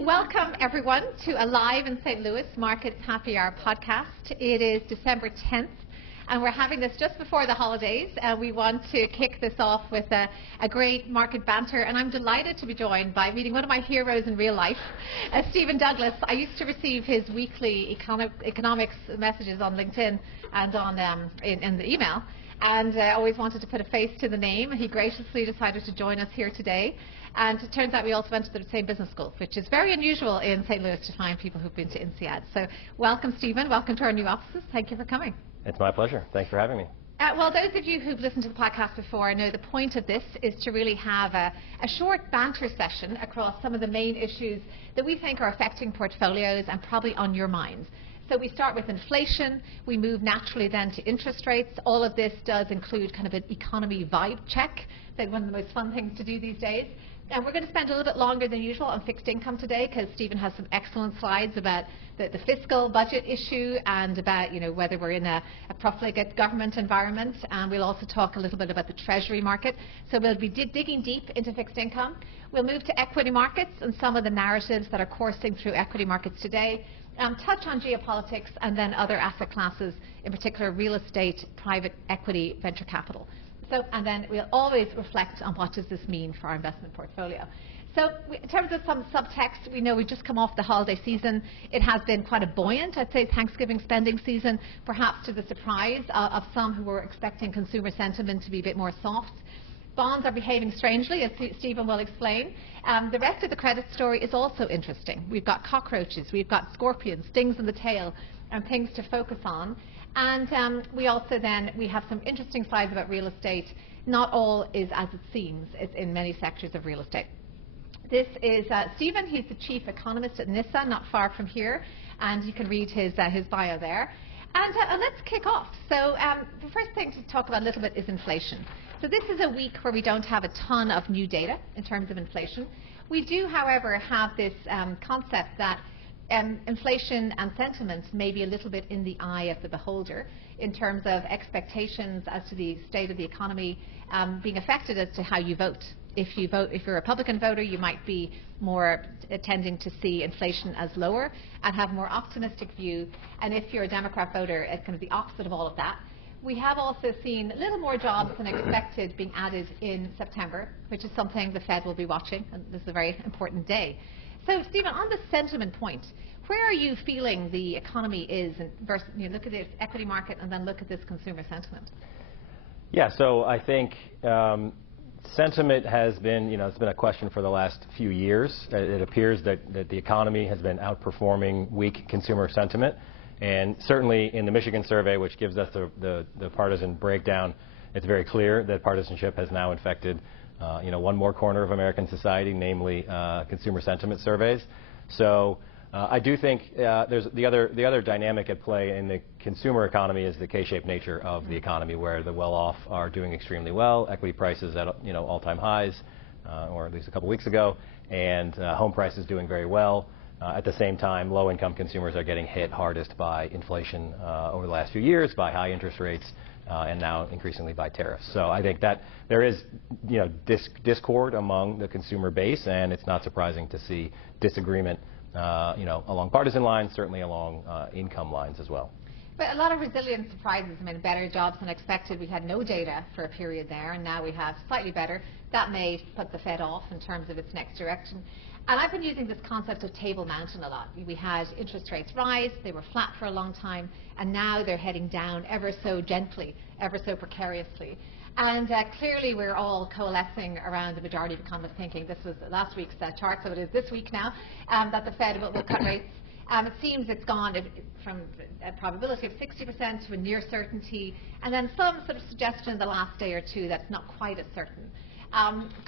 Welcome, everyone, to a live in St. Louis Markets Happy Hour podcast. It is December 10th, and we're having this just before the holidays. We want to kick this off with a great market banter, and I'm delighted to be joined by meeting one of my heroes in real life, Stephen Douglas. I used to receive his weekly economics messages on LinkedIn and on in the email, and I always wanted to put a face to the name. He graciously decided to join us here today. And it turns out we also went to the same business school, which is very unusual in St. Louis to find people who've been to INSEAD. So welcome, Stephen. Welcome to our new offices. Thank you for coming. It's my pleasure. Thanks for having me. Well, those of you who've listened to the podcast before know the point of this is to really have a short banter session across some of the main issues that we think are affecting portfolios and probably on your minds. So we start with inflation, we move naturally then to interest rates. All of this does include kind of an economy vibe check, that's one of the most fun things to do these days. And we're going to spend a little bit longer than usual on fixed income today because Stephen has some excellent slides about the fiscal budget issue and about whether we're in a profligate government environment. And we'll also talk a little bit about the treasury market. So we'll be digging deep into fixed income. We'll move to equity markets and some of the narratives that are coursing through equity markets today. Touch on geopolitics and then other asset classes, in particular real estate, private equity, venture capital. And then we'll always reflect on what does this mean for our investment portfolio. So in terms of some subtext, we know we've just come off the holiday season. It has been quite a buoyant, I'd say, Thanksgiving spending season, perhaps to the surprise of some who were expecting consumer sentiment to be a bit more soft. Bonds are behaving strangely, as Stephen will explain. The rest of the credit story is also interesting. We've got cockroaches, we've got scorpions, stings in the tail, and things to focus on. And we also we have some interesting slides about real estate. Not all is as it seems in many sectors of real estate. This is Stephen. He's the chief economist at NISA, not far from here, and you can read his bio there. And let's kick off. So the first thing to talk about a little bit is inflation. So this is a week where we don't have a ton of new data in terms of inflation. We do, however, have this concept that inflation and sentiment may be a little bit in the eye of the beholder in terms of expectations as to the state of the economy being affected as to how you vote. If you're a Republican voter, you might be more tending to see inflation as lower and have a more optimistic view. And if you're a Democrat voter, it's kind of the opposite of all of that. We have also seen a little more jobs than expected being added in September, which is something the Fed will be watching, and this is a very important day. So, Stephen, on the sentiment point, where are you feeling the economy is versus, look at this equity market and then look at this consumer sentiment? Yeah, so I think sentiment has been, it's been a question for the last few years. It appears that the economy has been outperforming weak consumer sentiment. And certainly in the Michigan survey, which gives us the partisan breakdown, it's very clear that partisanship has now infected one more corner of American society, namely consumer sentiment surveys. So I do think there's the other dynamic at play in the consumer economy is the K-shaped nature of the economy, where the well-off are doing extremely well, equity prices at all-time highs, or at least a couple weeks ago, and home prices doing very well. At the same time, low-income consumers are getting hit hardest by inflation over the last few years, by high interest rates, and now increasingly by tariffs. So I think that there is, discord among the consumer base, and it's not surprising to see disagreement, along partisan lines, certainly along income lines as well. But a lot of resilient surprises. I mean, better jobs than expected. We had no data for a period there, and now we have slightly better. That may put the Fed off in terms of its next direction. And I've been using this concept of Table Mountain a lot. We had interest rates rise, they were flat for a long time, and now they're heading down ever so gently, ever so precariously. And clearly we're all coalescing around the majority of economists thinking, this was last week's chart, so it is this week now, that the Fed will cut rates. It seems it's gone from a probability of 60% to a near certainty, and then some sort of suggestion in the last day or two that's not quite as certain.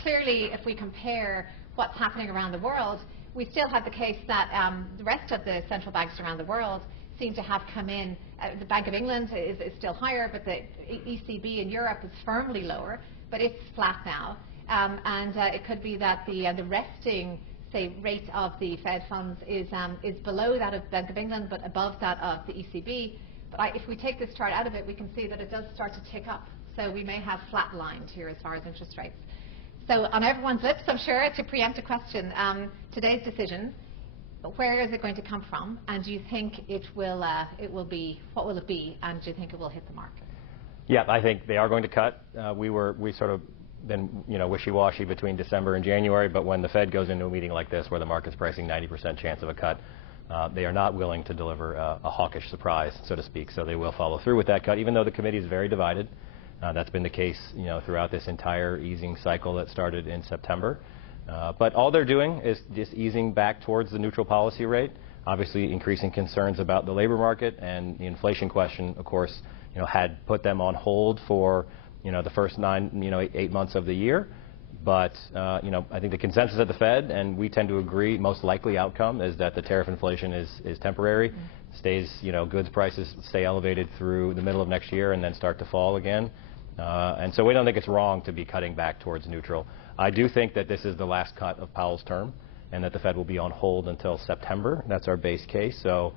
Clearly, if we compare what's happening around the world, we still have the case that the rest of the central banks around the world seem to have come in. The Bank of England is still higher, but the ECB in Europe is firmly lower, but it's flat now. And it could be that the resting, say, rate of the Fed funds is below that of the Bank of England, but above that of the ECB. But if we take this chart out of it, we can see that it does start to tick up. So we may have flatlined here as far as interest rates. So on everyone's lips, I'm sure, to preempt a question, today's decision But where is it going to come from? And do you think it will be, what will it be? And do you think it will hit the market? Yeah, I think they are going to cut. We sort of been, wishy-washy between December and January, but when the Fed goes into a meeting like this where the market's pricing 90% chance of a cut, they are not willing to deliver a hawkish surprise, so to speak. So they will follow through with that cut, even though the committee is very divided. That's been the case, throughout this entire easing cycle that started in September. But all they're doing is just easing back towards the neutral policy rate, obviously increasing concerns about the labor market, and the inflation question, of course, had put them on hold for, the first 8 months of the year. But, I think the consensus at the Fed, and we tend to agree, most likely outcome is that the tariff inflation is temporary, stays, goods prices stay elevated through the middle of next year and then start to fall again. And so we don't think it's wrong to be cutting back towards neutral. I do think that this is the last cut of Powell's term and that the Fed will be on hold until September. That's our base case. So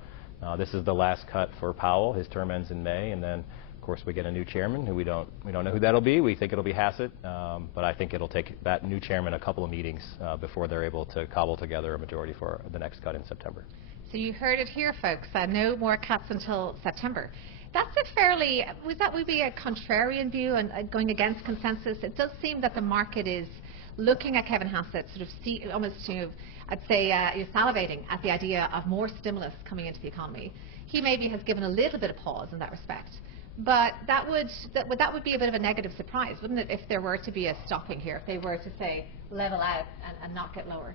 this is the last cut for Powell. His term ends in May, and then, of course, we get a new chairman who we don't know who that'll be. We think it'll be Hassett, but I think it'll take that new chairman a couple of meetings before they're able to cobble together a majority for the next cut in September. So you heard it here, folks. No more cuts until September. That's a fairly, would be a contrarian view and going against consensus? It does seem that the market is looking at Kevin Hassett, sort of almost, I'd say, you're salivating at the idea of more stimulus coming into the economy. He maybe has given a little bit of pause in that respect. But that would be a bit of a negative surprise, wouldn't it, if there were to be a stopping here, if they were to, say, level out and not get lower?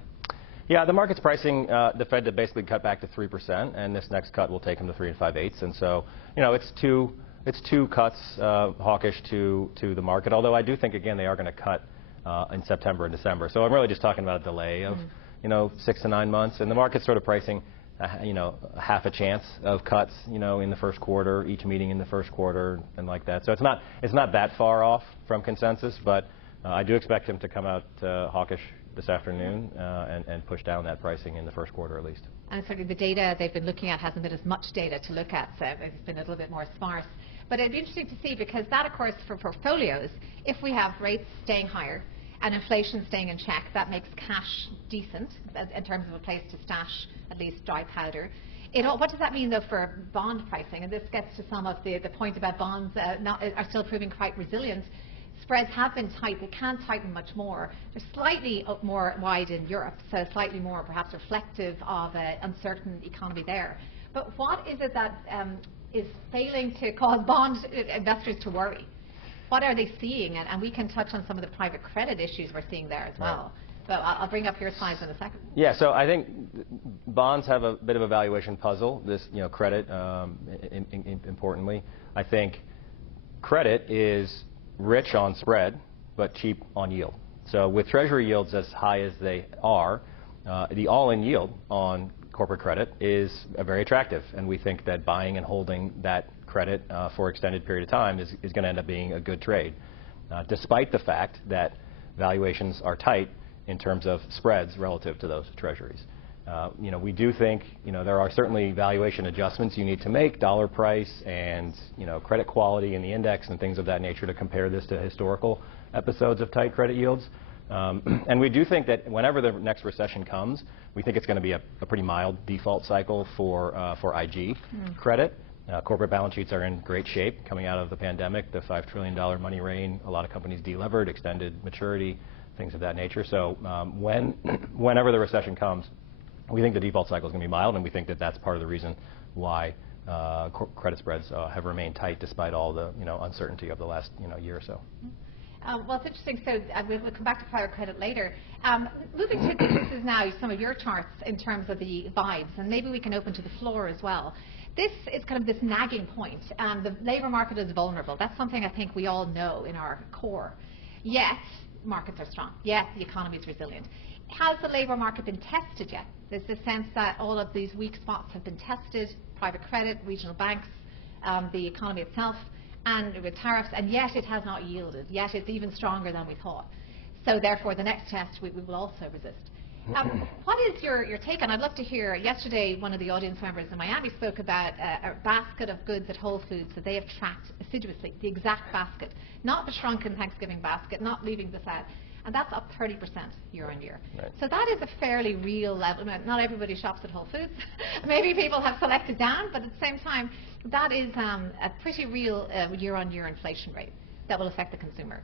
Yeah, the market's pricing the Fed to basically cut back to 3%, and this next cut will take them to 3 5/8. And so, it's two cuts hawkish to the market. Although I do think, again, they are going to cut in September and December. So I'm really just talking about a delay of 6 to 9 months, and the market's sort of pricing half a chance of cuts in the first quarter, each meeting in the first quarter, and like that. So it's not that far off from consensus, but I do expect him to come out hawkish this afternoon and push down that pricing in the first quarter at least. And certainly the data they've been looking at hasn't been as much data to look at, so it's been a little bit more sparse. But it'd be interesting to see, because that, of course, for portfolios, if we have rates staying higher and inflation staying in check, that makes cash decent in terms of a place to stash at least dry powder. What does that mean, though, for bond pricing? And this gets to some of the point about bonds are still proving quite resilient. Spreads have been tight. They can tighten much more. They're slightly more wide in Europe, so slightly more perhaps reflective of an uncertain economy there. But what is it that is failing to cause bond investors to worry? What are they seeing? And we can touch on some of the private credit issues we're seeing there as well. So I'll bring up your slides in a second. Yeah, so I think bonds have a bit of a valuation puzzle. This, credit, importantly. I think credit is rich on spread, but cheap on yield. So with Treasury yields as high as they are, the all-in yield on corporate credit is very attractive, and we think that buying and holding that credit for an extended period of time is going to end up being a good trade, despite the fact that valuations are tight in terms of spreads relative to those Treasuries. We do think, there are certainly valuation adjustments you need to make, dollar price and, credit quality in the index and things of that nature to compare this to historical episodes of tight credit yields. And we do think that whenever the next recession comes, we think it's going to be a pretty mild default cycle for IG credit. Corporate balance sheets are in great shape coming out of the pandemic, the $5 trillion money rain. A lot of companies delevered, extended maturity, things of that nature. So whenever the recession comes, we think the default cycle is going to be mild, and we think that that's part of the reason why credit spreads have remained tight despite all the uncertainty of the last year or so. Well, it's interesting. So we'll come back to private credit later. Moving to this is now some of your charts in terms of the vibes, and maybe we can open to the floor as well. This is kind of this nagging point. The labour market is vulnerable. That's something I think we all know in our core. Yet, markets are strong. Yet, the economy is resilient. Has the labour market been tested yet? There's the sense that all of these weak spots have been tested, private credit, regional banks, the economy itself, and with tariffs, and yet it has not yielded. Yet it's even stronger than we thought. So therefore, the next test we will also resist. What is your take on? I'd love to hear. Yesterday, one of the audience members in Miami spoke about a basket of goods at Whole Foods that they have tracked assiduously, the exact basket, not the shrunken Thanksgiving basket, not leaving this out. and that's up 30% year on year. Right. So that is a fairly real level. Not everybody shops at Whole Foods. Maybe people have selected down, but at the same time, that is a pretty real year-on-year inflation rate that will affect the consumer.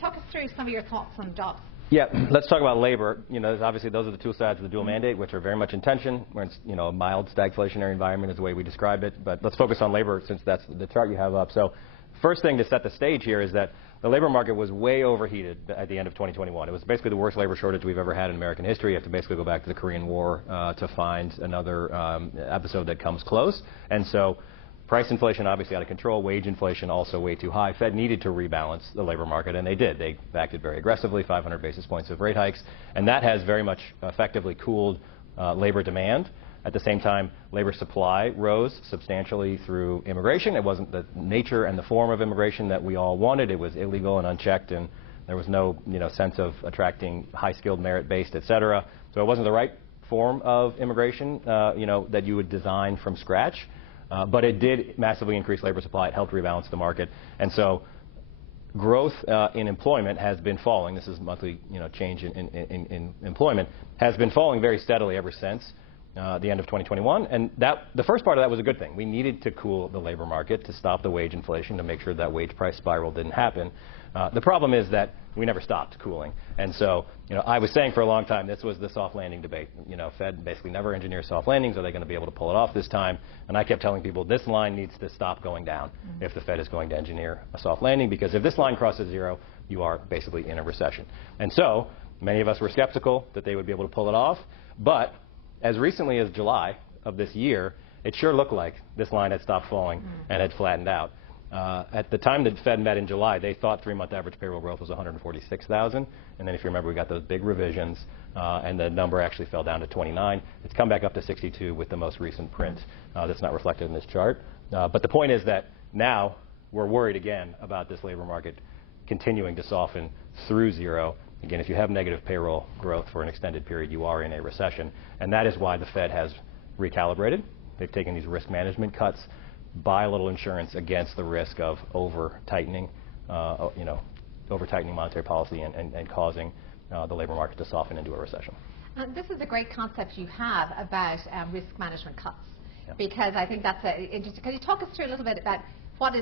Talk us through some of your thoughts on jobs. Yeah, let's talk about labor. Obviously those are the two sides of the dual mandate, which are very much in tension, where it's, a mild stagflationary environment is the way we describe it. But let's focus on labor since that's the chart you have up. So first thing to set the stage here is that the labor market was way overheated at the end of 2021. It was basically the worst labor shortage we've ever had in American history. You have to basically go back to the Korean War to find another episode that comes close. And so price inflation obviously out of control, wage inflation also way too high. Fed needed to rebalance the labor market, and they did. They acted very aggressively, 500 basis points of rate hikes, and that has very much effectively cooled labor demand. At the same time, labor supply rose substantially through immigration. It wasn't the nature and the form of immigration that we all wanted. It was illegal and unchecked, and there was no sense of attracting high-skilled, merit-based, et cetera. So it wasn't the right form of immigration that you would design from scratch. But it did massively increase labor supply. It helped rebalance the market. And so growth in employment has been falling. This is monthly change in employment, has been falling very steadily ever since the end of 2021. And the first part of that was a good thing. We needed to cool the labor market to stop the wage inflation, to make sure that wage price spiral didn't happen. The problem is that we never stopped cooling. And so, I was saying for a long time, this was the soft landing debate. Fed basically never engineers soft landings. Are they going to be able to pull it off this time? And I kept telling people this line needs to stop going down if the Fed is going to engineer a soft landing, because if this line crosses zero, you are basically in a recession. And so many of us were skeptical that they would be able to pull it off. But as recently as July of this year, it sure looked like this line had stopped falling and had flattened out. At the time that the Fed met in July, they thought 3-month average payroll growth was 146,000. And then if you remember, we got those big revisions, and the number actually fell down to 29. It's come back up to 62 with the most recent print. That's not reflected in this chart. But the point is that now we're worried again about this labor market continuing to soften through zero. Again, if you have negative payroll growth for an extended period, you are in a recession. And that is why the Fed has recalibrated. They've taken these risk management cuts, buy a little insurance against the risk of over-tightening monetary policy and causing the labor market to soften into a recession. This is a great concept you have about risk management cuts, because I think that's interesting. Can you talk us through a little bit about what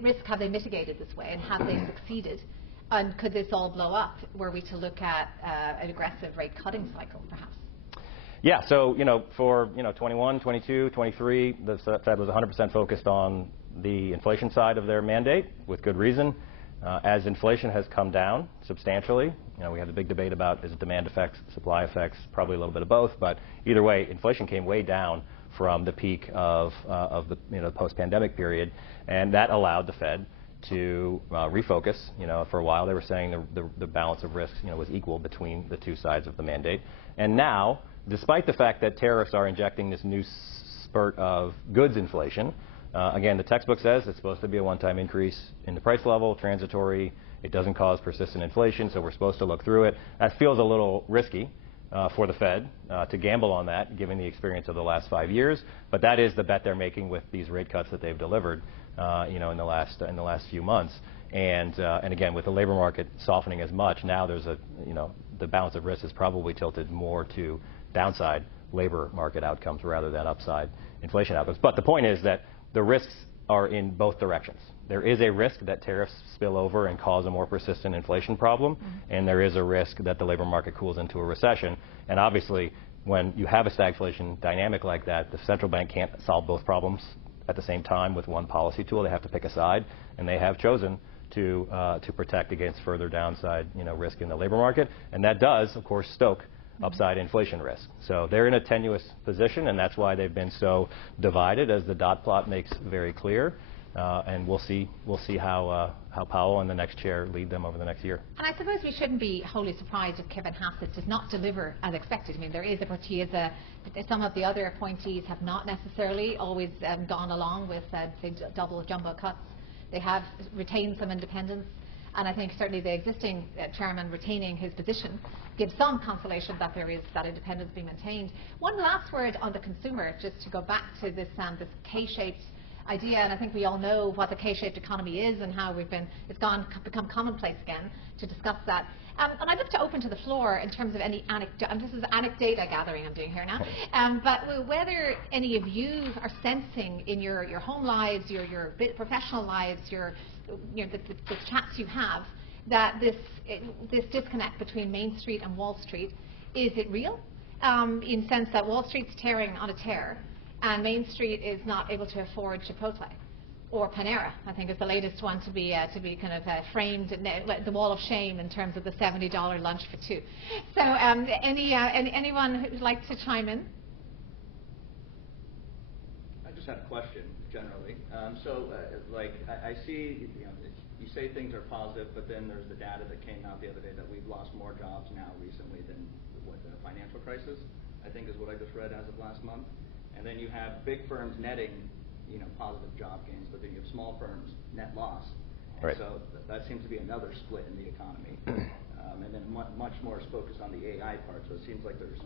risk have they mitigated this way, and have they succeeded? And could this all blow up were we to look at an aggressive rate cutting cycle, perhaps? Yeah, so for 21, 22, 23, the Fed was 100% focused on the inflation side of their mandate, with good reason. As inflation has come down substantially, we had the big debate about is it demand effects, supply effects, probably a little bit of both, but either way, inflation came way down from the peak of the post-pandemic period, and that allowed the Fed to refocus. For a while they were saying the balance of risks was equal between the two sides of the mandate, and now, despite the fact that tariffs are injecting this new spurt of goods inflation, again, the textbook says it's supposed to be a one-time increase in the price level, transitory. It doesn't cause persistent inflation, so we're supposed to look through it. That feels a little risky for the Fed to gamble on that, given the experience of the last 5 years. But that is the bet they're making with these rate cuts that they've delivered, in the last few months. And again, with the labor market softening as much, now there's the balance of risk is probably tilted more to downside labor market outcomes rather than upside inflation outcomes. But the point is that the risks are in both directions. There is a risk that tariffs spill over and cause a more persistent inflation problem, and there is a risk that the labor market cools into a recession. And obviously, when you have a stagflation dynamic like that, the central bank can't solve both problems at the same time with one policy tool. They have to pick a side, and they have chosen to protect against further downside risk in the labor market. And that does, of course, stoke upside inflation risk. So they're in a tenuous position, and that's why they've been so divided, as the dot plot makes very clear. And we'll see how Powell and the next chair lead them over the next year. And I suppose we shouldn't be wholly surprised if Kevin Hassett does not deliver as expected. I mean, there is a partisan. Some of the other appointees have not necessarily always gone along with say double jumbo cuts. They have retained some independence. And I think certainly the existing chairman retaining his position gives some consolation that there is that independence being maintained. One last word on the consumer, just to go back to this K-shaped idea, and I think we all know what the K-shaped economy is and how it's become commonplace again to discuss that. And I'd love to open to the floor in terms of any anecdote, and this is anecdata gathering I'm doing here now, but whether any of you are sensing in your home lives, your professional lives, the chats you have, that this disconnect between Main Street and Wall Street, is it real? In the sense that Wall Street's tearing on a tear, and Main Street is not able to afford Chipotle or Panera. I think is the latest one to be kind of framed, the wall of shame in terms of the $70 lunch for two. So, anyone who'd like to chime in? I just had a question generally. I see, you say things are positive, but then there's the data that came out the other day that we've lost more jobs now recently than what the financial crisis, I think is what I just read as of last month. And then you have big firms netting, positive job gains, but then you have small firms net loss. And right. So that seems to be another split in the economy. And then much more is focused on the AI part. So it seems like there's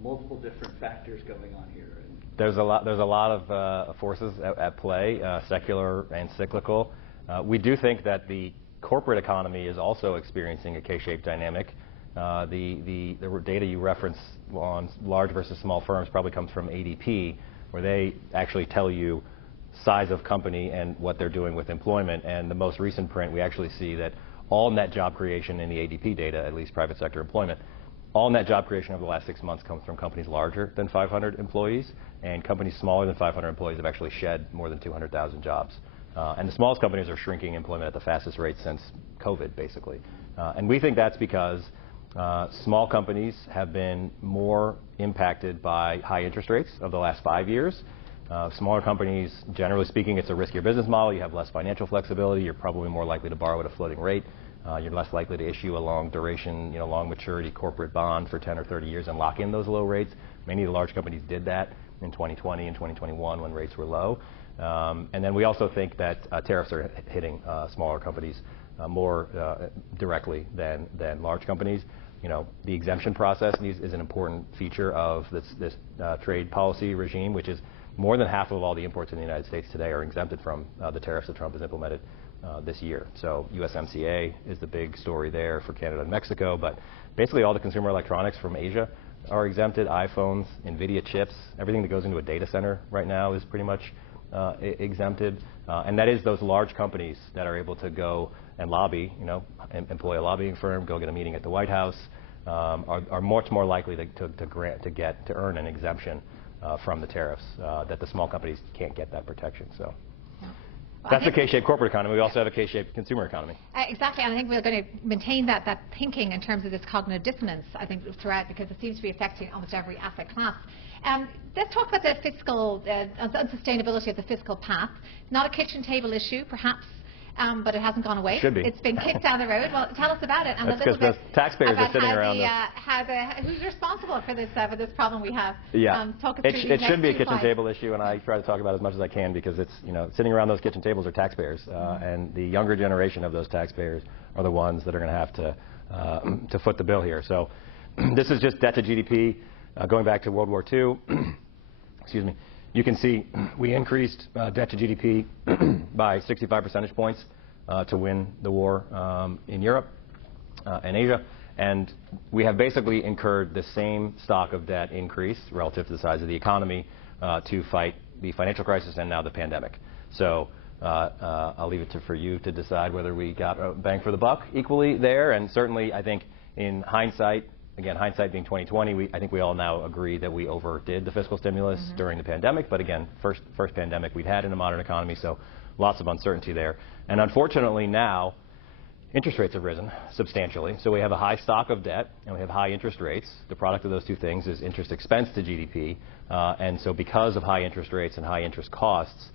multiple different factors going on here. And there's a lot of forces at play, secular and cyclical. We do think that the corporate economy is also experiencing a K-shaped dynamic. The data you reference on large versus small firms probably comes from ADP, where they actually tell you size of company and what they're doing with employment. And the most recent print, we actually see that all net job creation in the ADP data, at least private sector employment, all net job creation over the last 6 months comes from companies larger than 500 employees, and companies smaller than 500 employees have actually shed more than 200,000 jobs. And the smallest companies are shrinking employment at the fastest rate since COVID, basically. And we think that's because small companies have been more impacted by high interest rates over the last 5 years. Smaller companies, generally speaking, it's a riskier business model. You have less financial flexibility. You're probably more likely to borrow at a floating rate. You're less likely to issue a long duration, long maturity corporate bond for 10 or 30 years and lock in those low rates. Many of the large companies did that in 2020 and 2021 when rates were low. And then we also think that tariffs are hitting smaller companies more directly than large companies. The exemption process is an important feature of this trade policy regime, which is more than half of all the imports in the United States today are exempted from the tariffs that Trump has implemented this year. So USMCA is the big story there for Canada and Mexico, but basically all the consumer electronics from Asia are exempted. iPhones, NVIDIA chips, everything that goes into a data center right now is pretty much exempted. And that is those large companies that are able to go and lobby, employ a lobbying firm, go get a meeting at the White House, are much more likely to earn an exemption from the tariffs, that the small companies can't get that protection. So that's a K-shaped corporate economy. We also have a K-shaped consumer economy. Exactly, and I think we're going to maintain that thinking in terms of this cognitive dissonance, I think, throughout, because it seems to be affecting almost every asset class. Let's talk about the fiscal, unsustainability of the fiscal path. Not a kitchen table issue, perhaps, but it hasn't gone away. It should be. It's been kicked down the road. Well, tell us about it. And that's because the taxpayers are sitting around who's responsible for this problem we have? Yeah. Talk us through it should be a kitchen table issue, and I try to talk about it as much as I can because it's, sitting around those kitchen tables are taxpayers, and the younger generation of those taxpayers are the ones that are going to have to foot the bill here. So this is just debt to GDP going back to World War II. Excuse me. You can see we increased debt to GDP by 65 percentage points to win the war in Europe and Asia. And we have basically incurred the same stock of debt increase relative to the size of the economy to fight the financial crisis and now the pandemic. So I'll leave it for you to decide whether we got a bang for the buck equally there. And certainly, I think in hindsight, again, hindsight being 2020, I think we all now agree that we overdid the fiscal stimulus during the pandemic. But again, first pandemic we'd had in a modern economy, so lots of uncertainty there. And unfortunately now, interest rates have risen substantially. So we have a high stock of debt and we have high interest rates. The product of those two things is interest expense to GDP. And so because of high interest rates and high interest costs,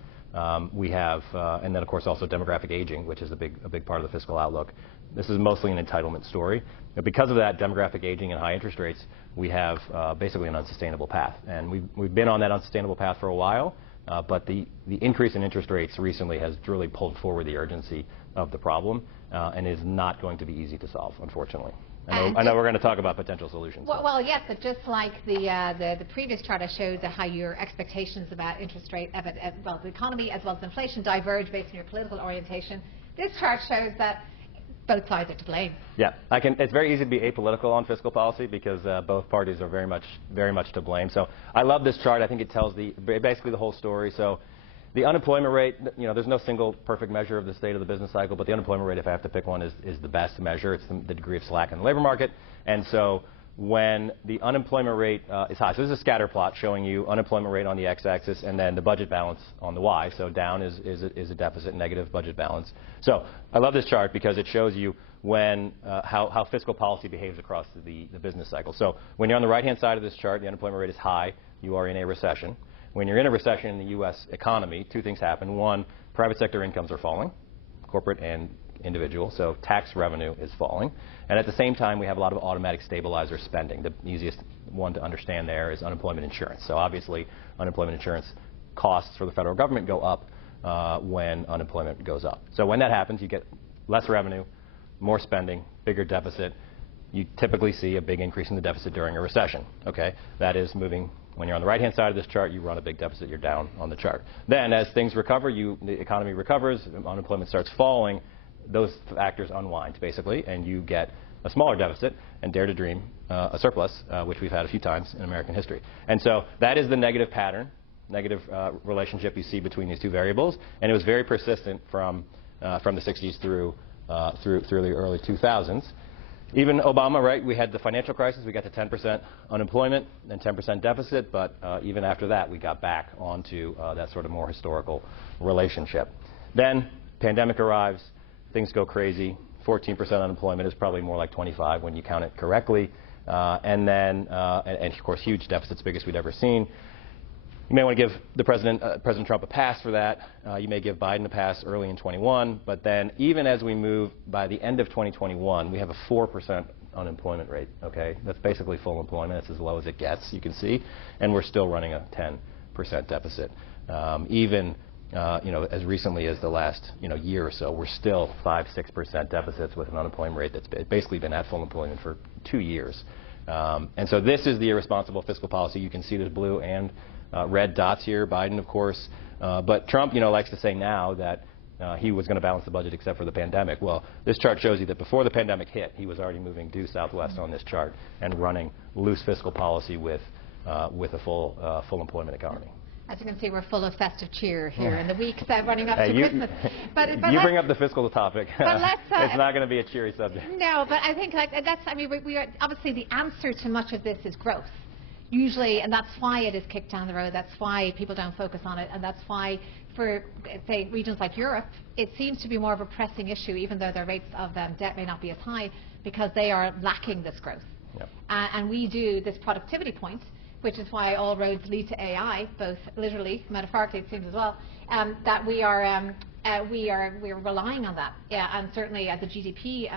we have, and then of course also demographic aging, which is a big part of the fiscal outlook. This is mostly an entitlement story. But because of that demographic aging and high interest rates, we have basically an unsustainable path. And we've been on that unsustainable path for a while, but the increase in interest rates recently has really pulled forward the urgency of the problem and is not going to be easy to solve, unfortunately. I know we're going to talk about potential solutions. Well, yes, but just like the previous chart I showed, how your expectations about interest rate, well, the economy as well as inflation diverge based on your political orientation, this chart shows that both sides are to blame. Yeah, it's very easy to be apolitical on fiscal policy because both parties are very much to blame. So I love this chart. I think it tells basically the whole story. So the unemployment rate, there's no single perfect measure of the state of the business cycle, but the unemployment rate, if I have to pick one, is the best measure. It's the degree of slack in the labor market. And so when the unemployment rate is high, so this is a scatter plot showing you unemployment rate on the x-axis and then the budget balance on the y. So down is a deficit, negative budget balance. So I love this chart because it shows you how fiscal policy behaves across the business cycle. So when you're on the right-hand side of this chart, the unemployment rate is high. You are in a recession. When you're in a recession in the U.S. economy, two things happen. One, private sector incomes are falling, corporate and individual, so tax revenue is falling. And at the same time, we have a lot of automatic stabilizer spending. The easiest one to understand there is unemployment insurance. So obviously, unemployment insurance costs for the federal government go up when unemployment goes up. So when that happens, you get less revenue, more spending, bigger deficit. You typically see a big increase in the deficit during a recession. Okay, that is moving. When you're on the right-hand side of this chart, you run a big deficit, you're down on the chart. Then as things recover, the economy recovers, unemployment starts falling, those factors unwind, basically, and you get a smaller deficit and dare to dream a surplus, which we've had a few times in American history. And so that is the negative pattern, negative relationship you see between these two variables, and it was very persistent from the 60s through the early 2000s. Even Obama, right, we had the financial crisis, we got to 10% unemployment and 10% deficit, but even after that, we got back onto that sort of more historical relationship. Then, pandemic arrives, things go crazy, 14% unemployment is probably more like 25 when you count it correctly, and of course, huge deficits, biggest we'd ever seen. You may want to give the President Trump a pass for that. You may give Biden a pass early in 21. But then even as we move by the end of 2021, we have a 4% unemployment rate. Okay, that's basically full employment. It's as low as it gets, you can see. And we're still running a 10% deficit. Even as recently as the last year or so, we're still 5-6% deficits with an unemployment rate that's basically been at full employment for 2 years. And so this is the irresponsible fiscal policy. You can see there's blue and red dots here, Biden, of course. But Trump, likes to say now that he was going to balance the budget except for the pandemic. Well, this chart shows you that before the pandemic hit, he was already moving due southwest on this chart and running loose fiscal policy with a full employment economy. As you can see, we're full of festive cheer here in the weeks running up to Christmas. But you bring up the fiscal topic. But it's not going to be a cheery subject. No, but I think we are obviously the answer to much of this is growth. Usually, and that's why it is kicked down the road, that's why people don't focus on it, and that's why for, say, regions like Europe, it seems to be more of a pressing issue, even though their rates of debt may not be as high, because they are lacking this growth. Yep. And we do this productivity point, which is why all roads lead to AI, both literally, metaphorically it seems as well, that we are relying on that. Yeah, and certainly as a GDP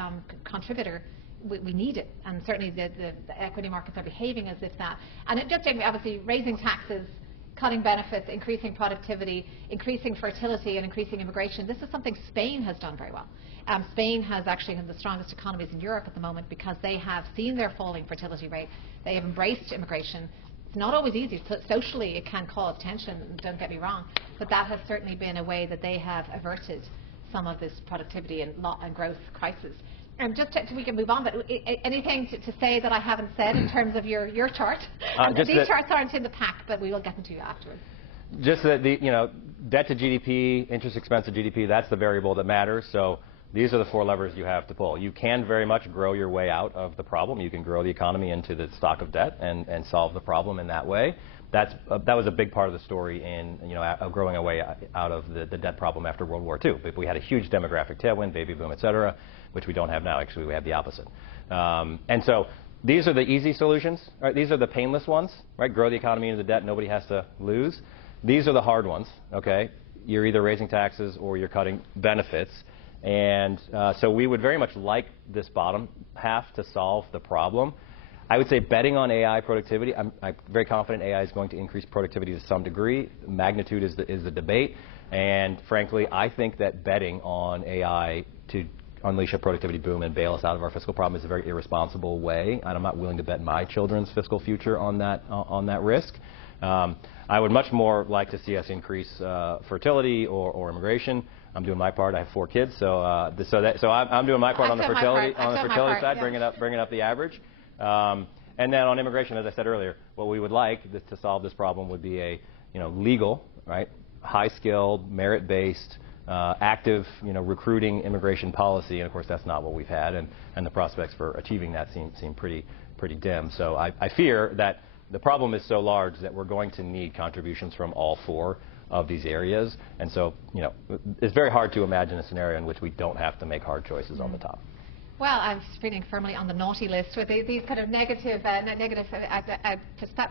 contributor, we need it, and certainly the equity markets are behaving as if that. And it just obviously raising taxes, cutting benefits, increasing productivity, increasing fertility, and increasing immigration. This is something Spain has done very well. Spain has actually one of the strongest economies in Europe at the moment because they have seen their falling fertility rate. They have embraced immigration. It's not always easy. Socially, it can cause tension, don't get me wrong, but that has certainly been a way that they have averted some of this productivity and growth crisis. Just we can move on, but anything to say that I haven't said in terms of your chart? These charts aren't in the pack, but we will get them to you afterwards. Just that debt to GDP, interest expense to GDP, that's the variable that matters. So these are the 4 levers you have to pull. You can very much grow your way out of the problem. You can grow the economy into the stock of debt and solve the problem in that way. That was a big part of the story in growing our way out of the debt problem after World War II. We had a huge demographic tailwind, baby boom, et cetera, which we don't have now. Actually, we have the opposite. And so these are the easy solutions. Right? These are the painless ones. Right? Grow the economy into the debt. Nobody has to lose. These are the hard ones. Okay? You're either raising taxes or you're cutting benefits. And so we would very much like this bottom half to solve the problem. I would say betting on AI productivity, I'm very confident AI is going to increase productivity to some degree. Magnitude is the debate. And frankly, I think that betting on AI to unleash a productivity boom and bail us out of our fiscal problem is a very irresponsible way, and I'm not willing to bet my children's fiscal future on that risk. I would much more like to see us increase fertility or immigration. I'm doing my part. I have 4 kids, so I'm doing my part on the fertility side, yeah. bringing up the average. And then on immigration, as I said earlier, what we would like to solve this problem would be a legal, right, high-skilled, merit-based, active recruiting immigration policy, and of course that's not what we've had, and the prospects for achieving that seem pretty dim. So I fear that the problem is so large that we're going to need contributions from all 4 of these areas, and so it's very hard to imagine a scenario in which we don't have to make hard choices on the top. Well, I'm feeling firmly on the naughty list with these kind of negative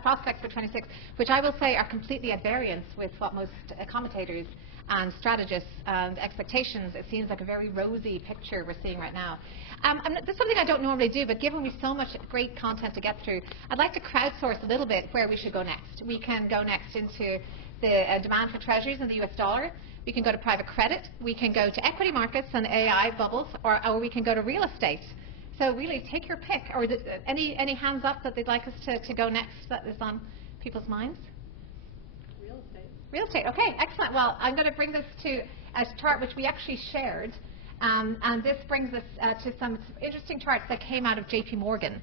prospects for 26, which I will say are completely at variance with what most commentators and strategists and expectations. It seems like a very rosy picture we're seeing right now. There's something I don't normally do, but given we've so much great content to get through, I'd like to crowdsource a little bit where we should go next. We can go next into the demand for treasuries in the US dollar. We can go to private credit. We can go to equity markets and AI bubbles, or we can go to real estate. So really, take your pick. Or any hands up that they'd like us to go next that is on people's minds? Real estate. Real estate. Okay, excellent. Well, I'm going to bring this to a chart which we actually shared, and this brings us to some interesting charts that came out of JP Morgan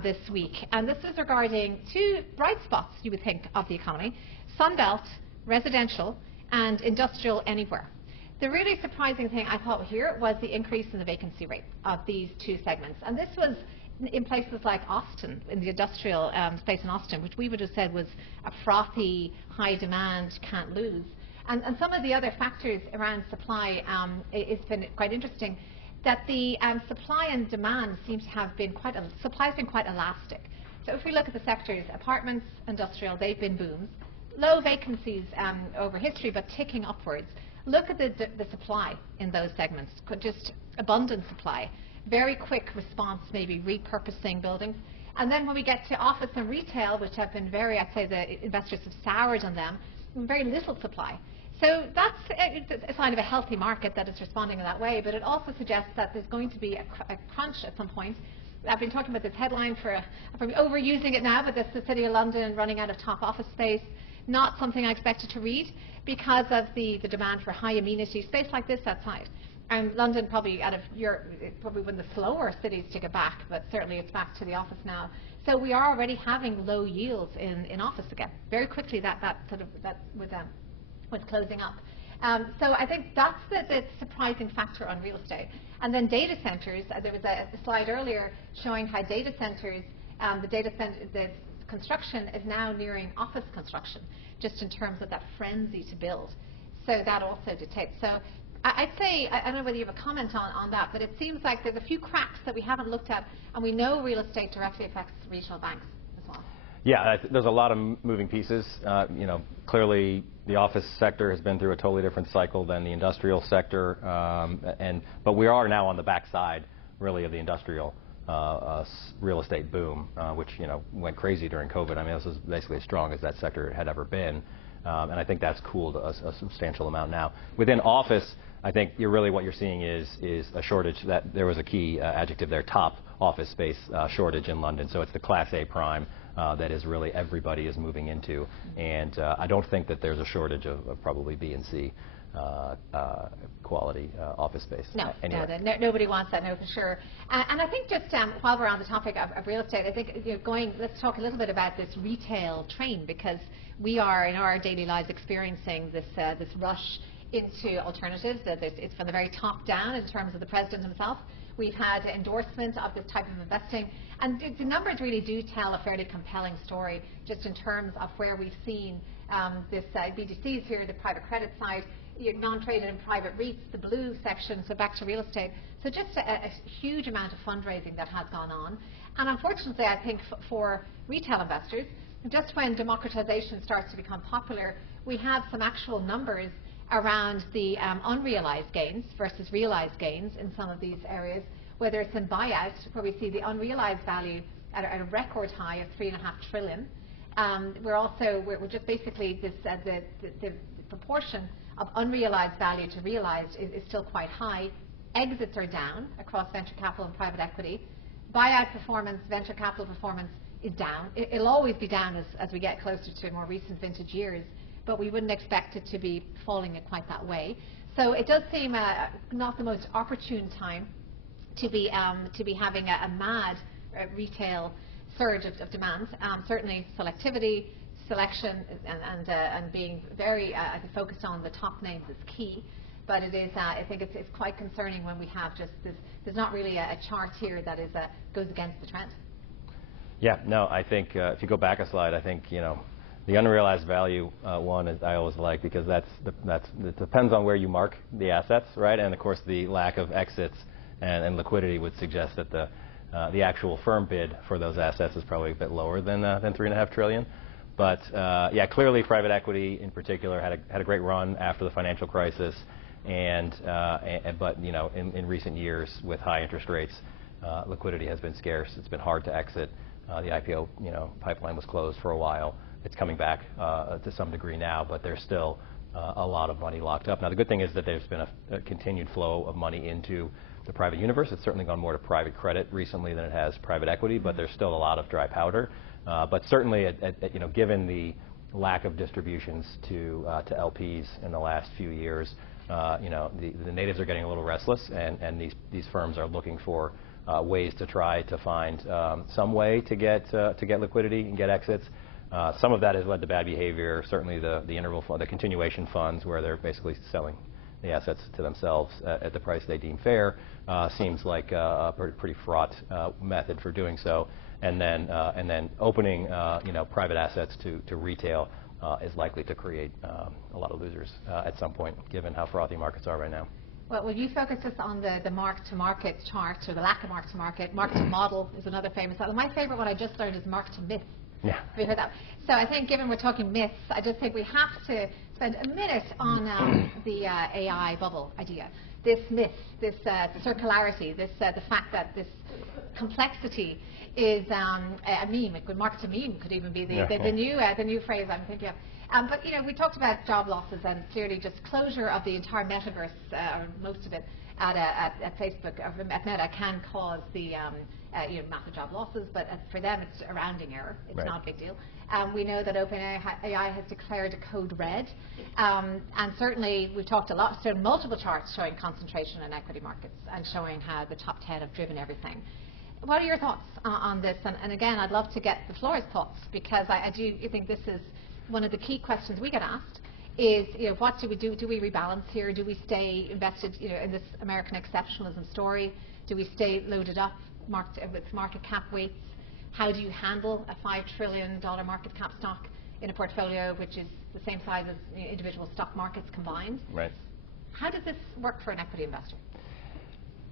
this week. And this is regarding 2 bright spots, you would think, of the economy: Sunbelt, residential, and industrial anywhere. The really surprising thing I thought here was the increase in the vacancy rate of these 2 segments. And this was in places like Austin, in the industrial space in Austin, which we would have said was a frothy, high demand, can't lose. And some of the other factors around supply, it's been quite interesting, that the supply and demand seems to have been supply has been quite elastic. So if we look at the sectors, apartments, industrial, they've been booms. Low vacancies over history, but ticking upwards. Look at the supply in those segments, just abundant supply. Very quick response, maybe repurposing buildings. And then when we get to office and retail, which have been I'd say the investors have soured on them, very little supply. So that's a sign of a healthy market that is responding in that way, but it also suggests that there's going to be a crunch at some point. I've been talking about this headline I'm overusing it now, but that's the City of London running out of top office space. Not something I expected to read because of the demand for high amenity space like this outside. And London probably probably one of the slower cities to get back, but certainly it's back to the office now. So we are already having low yields in office again. Very quickly that was closing up. So I think that's the surprising factor on real estate. And then data centers. There was a slide earlier showing how data centers, the construction is now nearing office construction, just in terms of that frenzy to build. So that also dictates. So I'd say, I don't know whether you have a comment on that, but it seems like there's a few cracks that we haven't looked at, and we know real estate directly affects regional banks as well. Yeah, there's a lot of moving pieces. Clearly the office sector has been through a totally different cycle than the industrial sector, but we are now on the backside, really, of the industrial real estate boom, which went crazy during COVID. I mean, this is basically as strong as that sector had ever been, and I think that's cooled a substantial amount now. Within office, I think what you're seeing is a shortage. That there was a key adjective there: top office space shortage in London. So it's the Class A prime that is really everybody is moving into, and I don't think that there's a shortage of probably B and C quality office space. No, anyway. no, nobody wants that, no, for sure. And I think just while we're on the topic of real estate, I think let's talk a little bit about this retail train, because we are in our daily lives experiencing this rush into alternatives. It's from the very top down in terms of the president himself. We've had endorsement of this type of investing, and the numbers really do tell a fairly compelling story, just in terms of where we've seen this BDCs here, the private credit side, non-traded and private REITs, the blue section, so back to real estate. So just a huge amount of fundraising that has gone on. And unfortunately, I think for retail investors, just when democratization starts to become popular, we have some actual numbers around the unrealized gains versus realized gains in some of these areas, whether it's in buyout, where we see the unrealized value at a record high of $3.5 trillion. We're just basically the proportion of unrealized value to realized is still quite high. Exits are down across venture capital and private equity. Buyout performance, venture capital performance is down. It'll always be down as we get closer to more recent vintage years, but we wouldn't expect it to be falling in quite that way. So it does seem not the most opportune time to be having a mad retail surge of demand. Certainly selectivity, selection, and being very focused on the top names is key. But it is, I think it's quite concerning when we have just this. There's not really a chart here that goes against the trend. Yeah, no, I think if you go back a slide, I think the unrealized value one is I always like, because it depends on where you mark the assets, right? And of course the lack of exits and liquidity would suggest that the actual firm bid for those assets is probably a bit lower than $3.5 trillion. But yeah, clearly private equity in particular had a great run after the financial crisis, but in recent years with high interest rates, liquidity has been scarce. It's been hard to exit. The IPO pipeline was closed for a while. It's coming back to some degree now, but there's still a lot of money locked up. Now the good thing is that there's been a continued flow of money into the private universe. It's certainly gone more to private credit recently than it has private equity, but there's still a lot of dry powder. But certainly, given the lack of distributions to LPs in the last few years, the natives are getting a little restless, and these firms are looking for ways to try to find some way to get liquidity and get exits. Some of that has led to bad behavior. Certainly, the interval fund, the continuation funds, where they're basically selling the assets to themselves at the price they deem fair, seems like a pretty fraught method for doing so. And then opening private assets to retail is likely to create a lot of losers at some point, given how frothy markets are right now. Well, you focus us on the mark-to-market chart, or the lack of mark-to-market. Mark-to-model is another famous one. My favorite one I just learned is mark-to-myth. Yeah. Have you heard that? So I think, given we're talking myths, I just think we have to spend a minute on the AI bubble idea. This myth, this circularity, the fact that this complexity is a meme. Mark-to-meme could even be the new phrase I'm thinking of. But we talked about job losses, and clearly just closure of the entire metaverse, or most of it, at Facebook, or at Meta, can cause the massive job losses. But for them, it's a rounding error. It's not a big deal. We know that OpenAI has declared code red, and certainly we've talked a lot, so multiple charts showing concentration in equity markets and showing how the top 10 have driven everything. What are your thoughts on this? And again, I'd love to get the floor's thoughts, because I do think this is one of the key questions we get asked. Is what do we do? Do we rebalance here? Do we stay invested in this American exceptionalism story? Do we stay loaded up with market cap weights? How do you handle a $5 trillion market cap stock in a portfolio which is the same size as individual stock markets combined? Right. How does this work for an equity investor?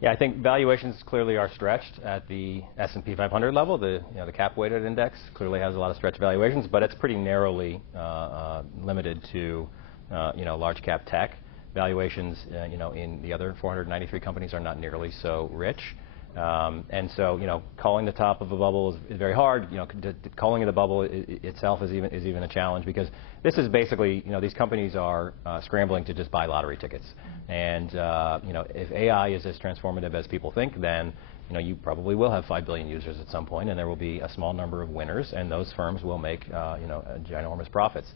Yeah, I think valuations clearly are stretched at the S&P 500 level. The cap-weighted index clearly has a lot of stretched valuations, but it's pretty narrowly limited to large cap tech. Valuations in the other 493 companies are not nearly so rich. And so calling the top of a bubble is very hard. Calling it a bubble itself is even a challenge, because this is basically these companies are scrambling to just buy lottery tickets. And if AI is as transformative as people think, then you probably will have 5 billion users at some point, and there will be a small number of winners, and those firms will make ginormous profits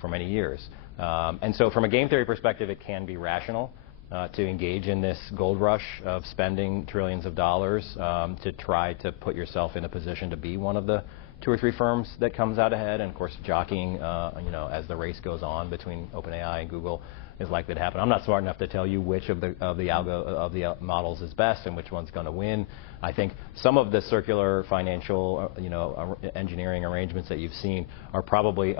for many years. And so from a game theory perspective, it can be rational to engage in this gold rush of spending trillions of dollars to try to put yourself in a position to be one of the 2 or 3 firms that comes out ahead. And of course, jockeying, as the race goes on between OpenAI and Google is likely to happen. I'm not smart enough to tell you which of the models is best and which one's going to win. I think some of the circular financial, engineering arrangements that you've seen are probably,